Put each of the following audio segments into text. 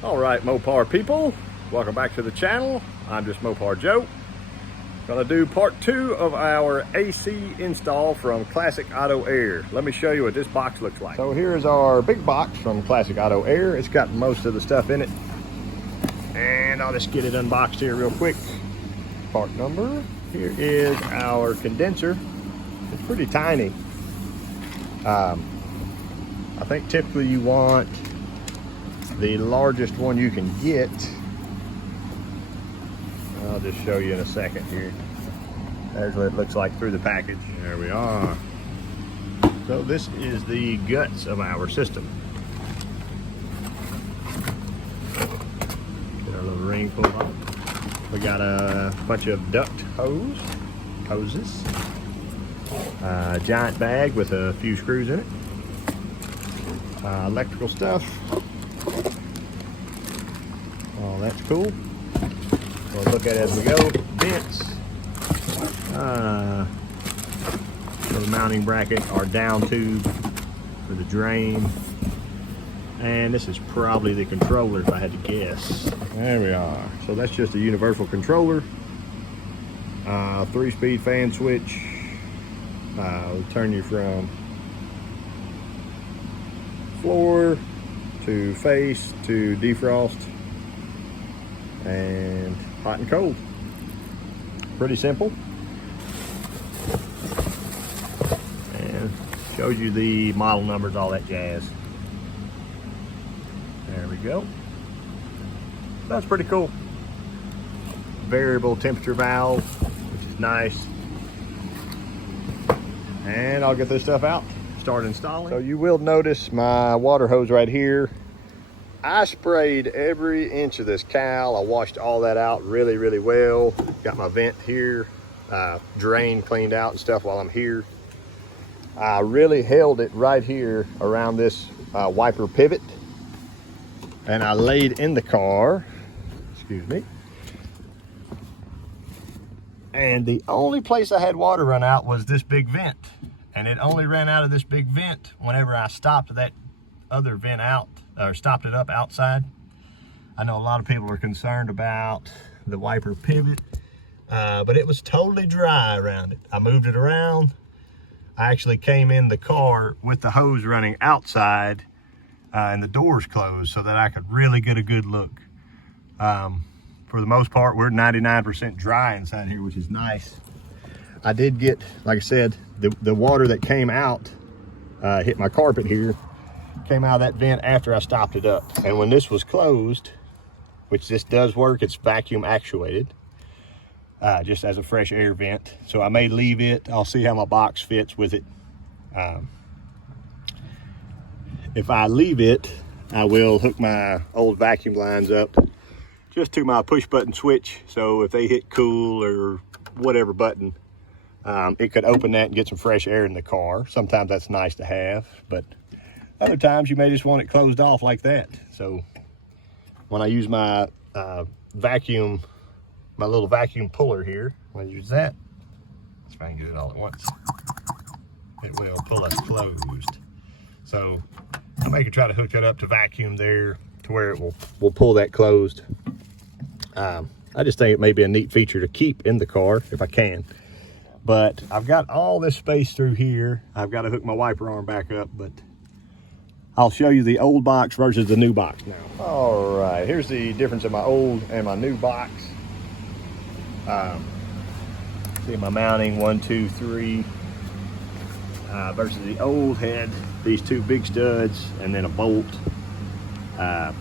All right, Mopar people, welcome back to the channel. I'm Justmoparjoe. Gonna do part 2 of our AC install from Classic Auto Air. Let me show you what this box looks like. So here's our big box from Classic Auto Air. It's got most of the stuff in it. And I'll just get it unboxed here real quick. Part number. Here is our condenser. It's pretty tiny. I think typically you want the largest one you can get. I'll just show you in a second here. There's what it looks like through the package. There we are. So this is the guts of our system. Get our little ring pulled off. We got a bunch of duct hoses. A giant bag with a few screws in it. Electrical stuff. Oh, that's cool. We'll look at it as we go. Vents. For the mounting bracket, our down tube for the drain. And this is probably the controller if I had to guess. There we are. So that's just a universal controller. 3-speed fan switch. Will turn you from floor to face to defrost and hot and cold. Pretty simple. And shows you the model numbers, all that jazz. There we go. That's pretty cool. Variable temperature valve, which is nice. And I'll get this stuff out, start installing. So you will notice my water hose right here. I sprayed every inch of this cowl. I washed all that out really, really well. Got my vent here, drain cleaned out and stuff while I'm here. I really held it right here around this wiper pivot. And I laid in the car, excuse me. And the only place I had water run out was this big vent. And it only ran out of this big vent whenever I stopped that other vent out, or stopped it up outside. I know a lot of people are concerned about the wiper pivot, but it was totally dry around it. I moved it around. I actually came in the car with the hose running outside and the doors closed so that I could really get a good look. For the most part, we're 99% dry inside here, which is nice. I did get, like I said, the water that came out, hit my carpet here, came out of that vent after I stopped it up. And when this was closed, which this does work, it's vacuum actuated, just as a fresh air vent. So I may leave it. I'll see how my box fits with it. If I leave it, I will hook my old vacuum lines up just to my push button switch. So if they hit cool or whatever button, it could open that and get some fresh air in the car. Sometimes that's nice to have, but other times you may just want it closed off like that. So when I use my vacuum, my little vacuum puller here, when I use that, let's try and get it all at once. It will pull us closed. So I may try to hook that up to vacuum there to where it will pull that closed. I just think it may be a neat feature to keep in the car if I can. But I've got all this space through here. I've got to hook my wiper arm back up, but I'll show you the old box versus the new box now. All right, here's the difference in my old and my new box. See my mounting, 1, 2, 3, versus the old had these 2 big studs and then a bolt. I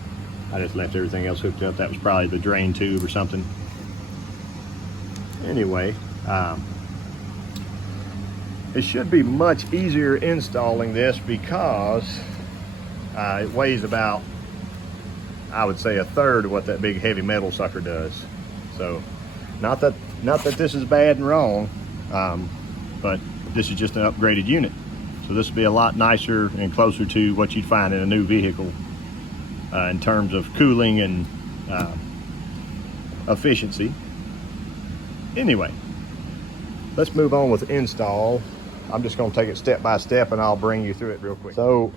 just left everything else hooked up. That was probably the drain tube or something. Anyway, it should be much easier installing this because it weighs about, I would say, 1/3 of what that big heavy metal sucker does. So not that this is bad and wrong, but this is just an upgraded unit. So this will be a lot nicer and closer to what you'd find in a new vehicle in terms of cooling and efficiency. Anyway, let's move on with install. I'm just going to take it step by step and I'll bring you through it real quick. So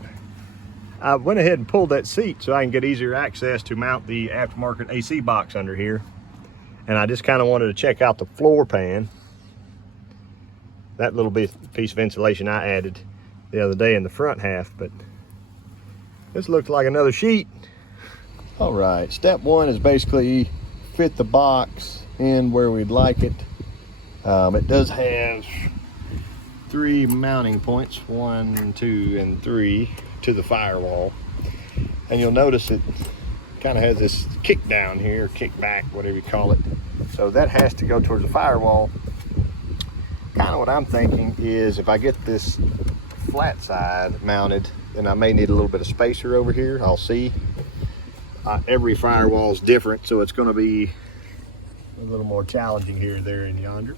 I went ahead and pulled that seat so I can get easier access to mount the aftermarket AC box under here. And I just kind of wanted to check out the floor pan. That little piece of insulation I added the other day in the front half, but this looks like another sheet. All right, step one is basically fit the box in where we'd like it. It does have 3 mounting points, 1, 2, and 3 to the firewall. And you'll notice it kind of has this kick down here, kick back, whatever you call it. So that has to go towards the firewall. Kind of what I'm thinking is if I get this flat side mounted, then I may need a little bit of spacer over here. I'll see. Every firewall is different, so it's going to be a little more challenging here, there, and yonder.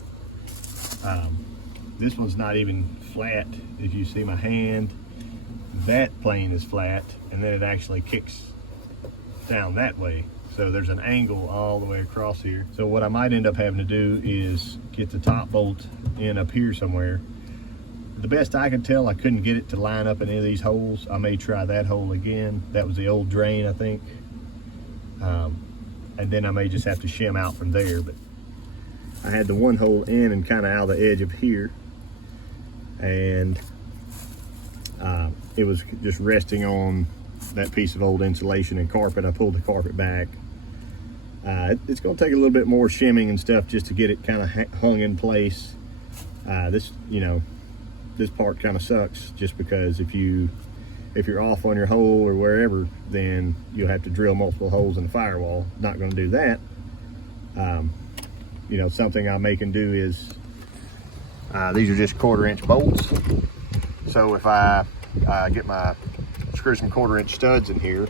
This one's not even flat. If you see my hand, that plane is flat, and then it actually kicks down that way. So there's an angle all the way across here. So what I might end up having to do is get the top bolt in up here somewhere. The best I can tell, I couldn't get it to line up in any of these holes. I may try that hole again. That was the old drain, I think. And then I may just have to shim out from there. But I had the one hole in and kind of out of the edge of here. And it was just resting on that piece of old insulation and carpet. I pulled the carpet back. It's going to take a little bit more shimming and stuff just to get it kind of hung in place. This part kind of sucks just because if you're off on your hole or wherever, then you'll have to drill multiple holes in the firewall. Not going to do that. Something I may can do is these are just 1/4 inch bolts. So if I screw some 1/4 inch studs in here,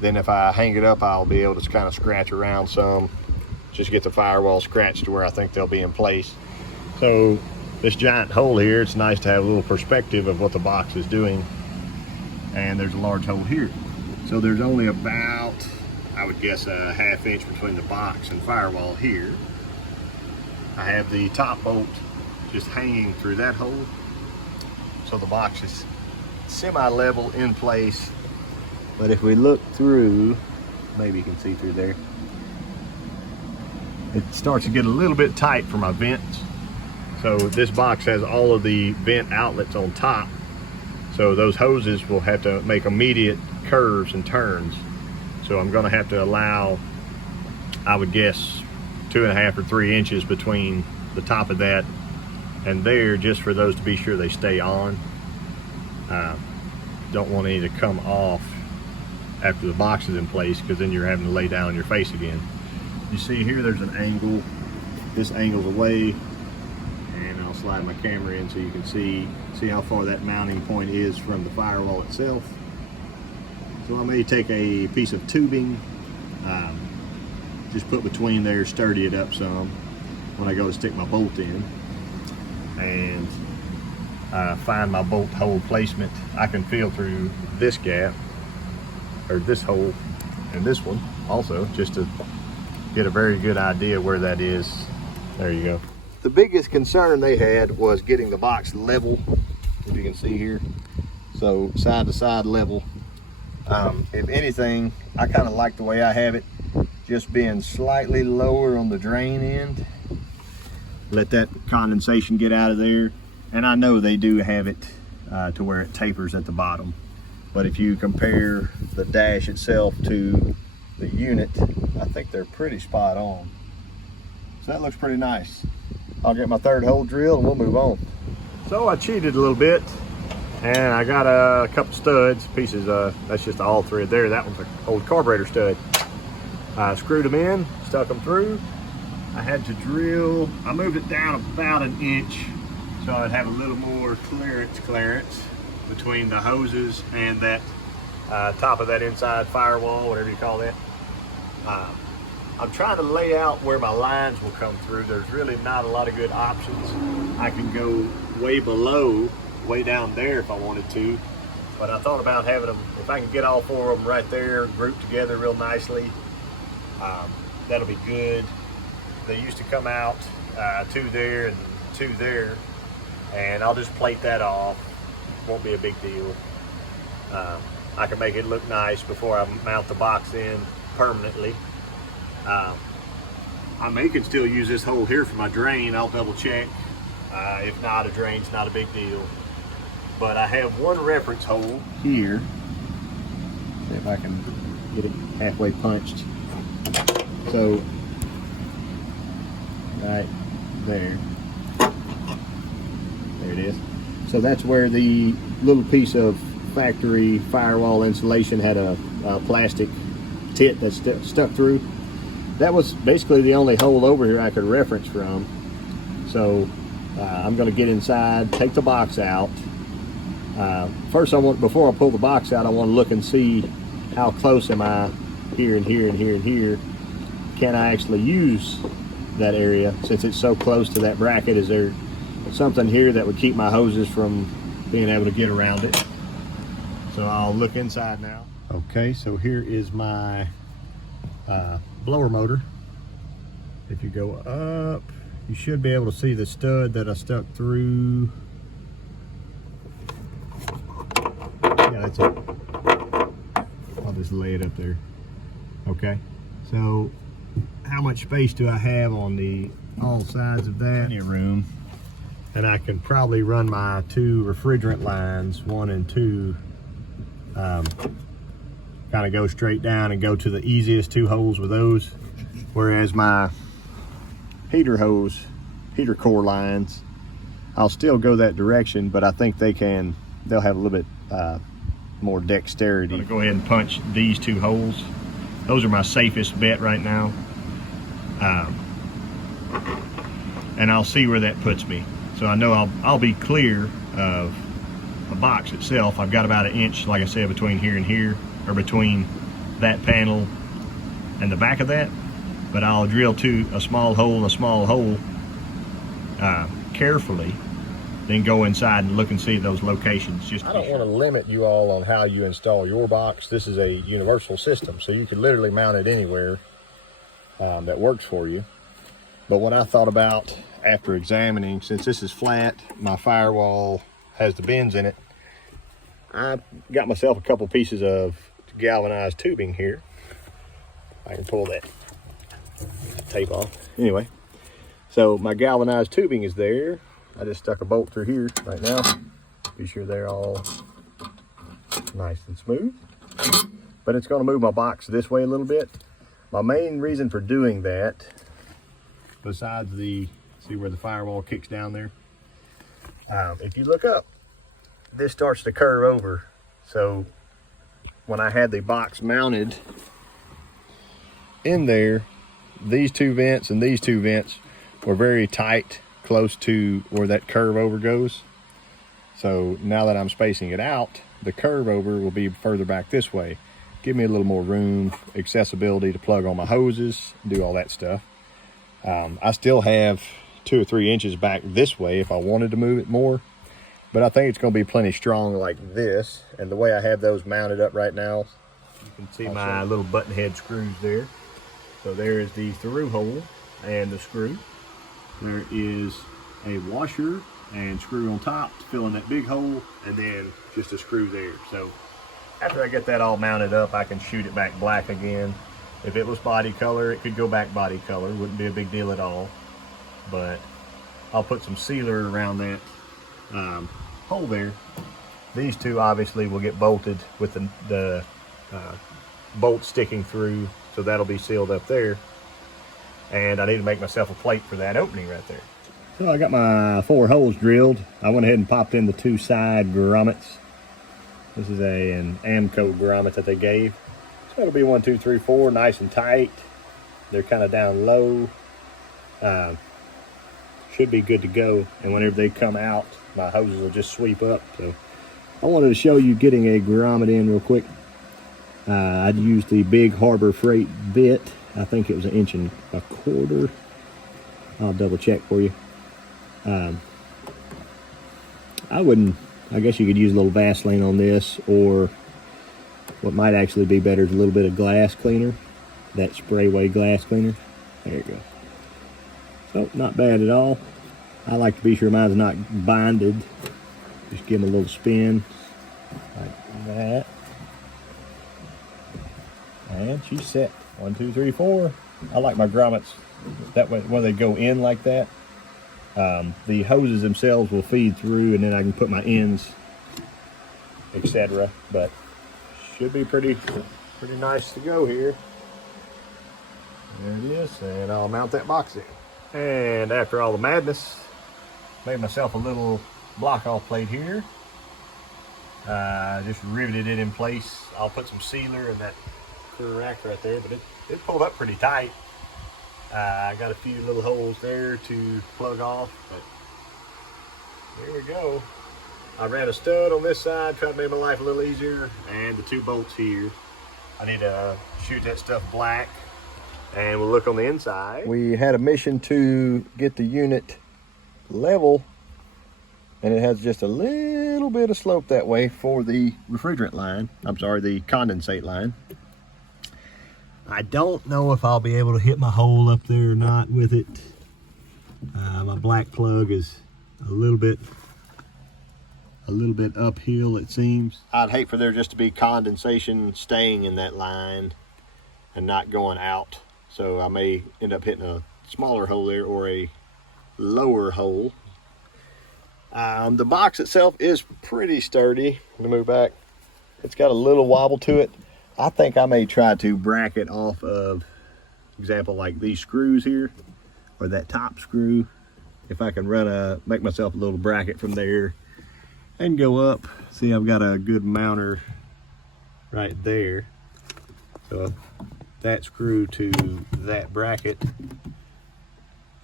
then if I hang it up, I'll be able to kind of scratch around some, just get the firewall scratched to where I think they'll be in place. So this giant hole here, it's nice to have a little perspective of what the box is doing. And there's a large hole here. So there's only about, I would guess, a 1/2 inch between the box and firewall here. I have the top bolt just hanging through that hole. So the box is semi-level in place. But if we look through, maybe you can see through there, it starts to get a little bit tight for my vents. So this box has all of the vent outlets on top. So those hoses will have to make immediate curves and turns. So I'm gonna have to allow, I would guess, 2.5 or 3 inches between the top of that and there, just for those to be sure they stay on. Don't want any to come off after the box is in place, because then you're having to lay down on your face again. You see here, there's an angle. This angle's away, and I'll slide my camera in so you can see how far that mounting point is from the firewall itself. So I may take a piece of tubing, just put between there, sturdy it up some when I go to stick my bolt in, and find my bolt hole placement. I can feel through this gap, or this hole, and this one also, just to get a very good idea where that is. There you go. The biggest concern they had was getting the box level, if you can see here. So side to side level. If anything, I kind of like the way I have it, just being slightly lower on the drain end. Let that condensation get out of there. And I know they do have it to where it tapers at the bottom. But if you compare the dash itself to the unit, I think they're pretty spot on. So that looks pretty nice. I'll get my 3rd hole drilled and we'll move on. So I cheated a little bit, and I got a couple studs, pieces, that's just all thread there. That one's an old carburetor stud. I screwed them in, stuck them through. I had to drill, I moved it down about 1 inch so I'd have a little more clearance between the hoses and that top of that inside firewall, whatever you call that. I'm trying to lay out where my lines will come through. There's really not a lot of good options. I can go way below, way down there if I wanted to, but I thought about having them, if I can get all 4 of them right there grouped together real nicely, that'll be good. They used to come out 2 there and 2 there, and I'll just plate that off. Won't be a big deal. I can make it look nice before I mount the box in permanently. I may could still use this hole here for my drain. I'll double check. If not, a drain's not a big deal. But I have one reference hole here. See if I can get it halfway punched. So, right there. There it is. So that's where the little piece of factory firewall insulation had a plastic tit that stuck through. That was basically the only hole over here I could reference from. So I'm going to get inside, take the box out. First, before I pull the box out, I want to look and see how close am I here and here and here and here. Can I actually use that area since it's so close to that bracket? Is there something here that would keep my hoses from being able to get around it? So I'll look inside now. Okay, so here is my blower motor. If you go up, you should be able to see the stud that I stuck through. Yeah, that's it. I'll just lay it up there. Okay, so how much space do I have on all sides of that? Plenty of room. And I can probably run my two refrigerant lines, 1 and 2, kind of go straight down and go to the easiest 2 holes with those. Whereas my heater core lines, I'll still go that direction, but I think they'll have a little bit more dexterity. I'm gonna go ahead and punch these 2 holes. Those are my safest bet right now. And I'll see where that puts me. So I know I'll be clear of the box itself. I've got about 1 inch, like I said, between here and here, or between that panel and the back of that. But I'll drill a small hole and a small hole carefully, then go inside and look and see those locations. I don't want to limit you all on how you install your box. This is a universal system, so you can literally mount it anywhere that works for you. But when I thought about, after examining, since this is flat, my firewall has the bends in it, I got myself a couple pieces of galvanized tubing here. I can pull that tape off. Anyway, so my galvanized tubing is there. I just stuck a bolt through here right now. Be sure they're all nice and smooth. But it's going to move my box this way a little bit. My main reason for doing that, besides see where the firewall kicks down there, if you look up, this starts to curve over. So when I had the box mounted in there, these 2 vents and these 2 vents were very tight, close to where that curve over goes. So now that I'm spacing it out, the curve over will be further back this way. Give me a little more room, accessibility to plug on my hoses, do all that stuff. I still have 2 or 3 inches back this way if I wanted to move it more, but I think it's going to be plenty strong like this. And the way I have those mounted up right now, you can see my little button head screws there. So there is the through hole and the screw. There is a washer and screw on top to fill in that big hole, and then just a screw there. So after I get that all mounted up, I can shoot it back black again. If it was body color, it could go back body color. Wouldn't be a big deal at all. But I'll put some sealer around that hole there. These 2 obviously will get bolted with the bolt sticking through, so that'll be sealed up there. And I need to make myself a plate for that opening right there. So I got my 4 holes drilled. I went ahead and popped in the 2 side grommets. This is an Amco grommet that they gave. So it'll be 1, 2, 3, 4, nice and tight. They're kind of down low. Should be good to go. And whenever they come out, my hoses will just sweep up. So I wanted to show you getting a grommet in real quick. I'd used the Big Harbor Freight bit. I think it was 1 1/4 inches. I'll double check for you. I guess you could use a little Vaseline on this, or what might actually be better is a little bit of glass cleaner, that sprayway glass cleaner. There you go. So not bad at all. I like to be sure mine's not binded. Just give them a little spin. like that. And she's set. 1, 2, 3, 4. I like my grommets that way when they go in like that. The hoses themselves will feed through, and then I can put my ends, etc. But should be pretty nice to go here. There it is, and I'll mount that box in. And after all the madness, made myself a little block off plate here. Just riveted it in place. I'll put some sealer in that rack right there, but it pulled up pretty tight. I got a few little holes there to plug off, but there we go. I ran a stud on this side, tried to make my life a little easier, and the 2 bolts here. I need to shoot that stuff black, and we'll look on the inside. We had a mission to get the unit level, and it has just a little bit of slope that way for the refrigerant line. I'm sorry, the condensate line. I don't know if I'll be able to hit my hole up there or not with it. My black plug is a little bit uphill, it seems. I'd hate for there just to be condensation staying in that line and not going out. So I may end up hitting a smaller hole there or a lower hole. The box itself is pretty sturdy. Let me move back. It's got a little wobble to it. I think I may try to bracket off of, example, like these screws here, or that top screw. If I can make myself a little bracket from there and go up. See, I've got a good mounter right there. So that screw to that bracket,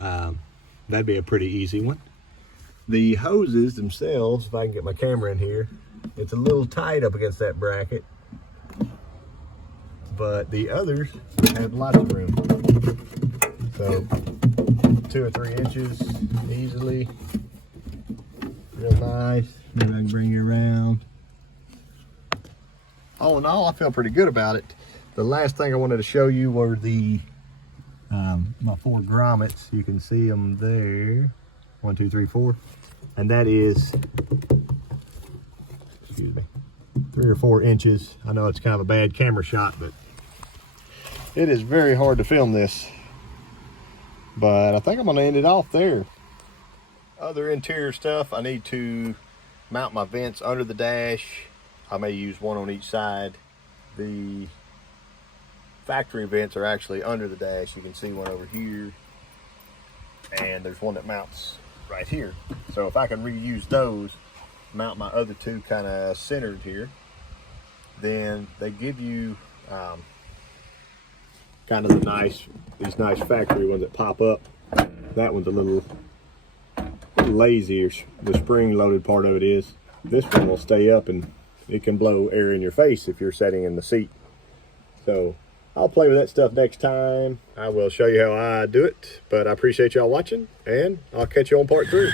that'd be a pretty easy one. The hoses themselves, if I can get my camera in here, it's a little tight up against that bracket. But the others have lots of room. So 2 or 3 inches easily. Real nice. Maybe I can bring you around. All in all, I feel pretty good about it. The last thing I wanted to show you were the my 4 grommets. You can see them there. 1, 2, 3, 4. And that is, excuse me, 3 or 4 inches. I know it's kind of a bad camera shot, but it is very hard to film this. But I think I'm gonna end it off there. Other interior stuff, I need to mount my vents under the dash. I may use one on each side. The factory vents are actually under the dash. You can see one over here, and there's one that mounts right here. So if I can reuse those, mount my other 2 kind of centered here, then they give you kind of these nice factory ones that pop up. That one's a little lazier. The spring loaded part of it is. This one will stay up and it can blow air in your face if you're sitting in the seat. So I'll play with that stuff next time. I will show you how I do it, but I appreciate y'all watching, and I'll catch you on part 3.